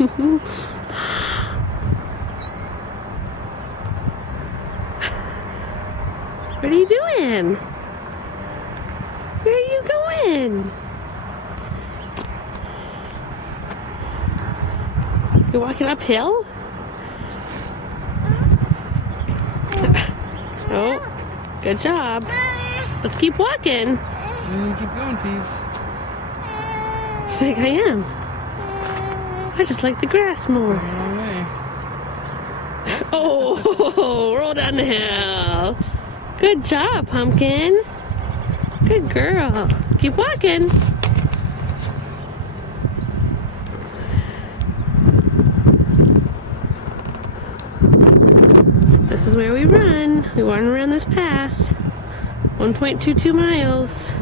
What are you doing? Where are you going? You're walking uphill? Oh, good job. Let's keep walking. Keep going, Phoebes. I think I am. I just like the grass more. Wrong way. Oh, roll down the hill. Good job, Pumpkin. Good girl. Keep walking. This is where we run. We run around this path. 1.22 miles.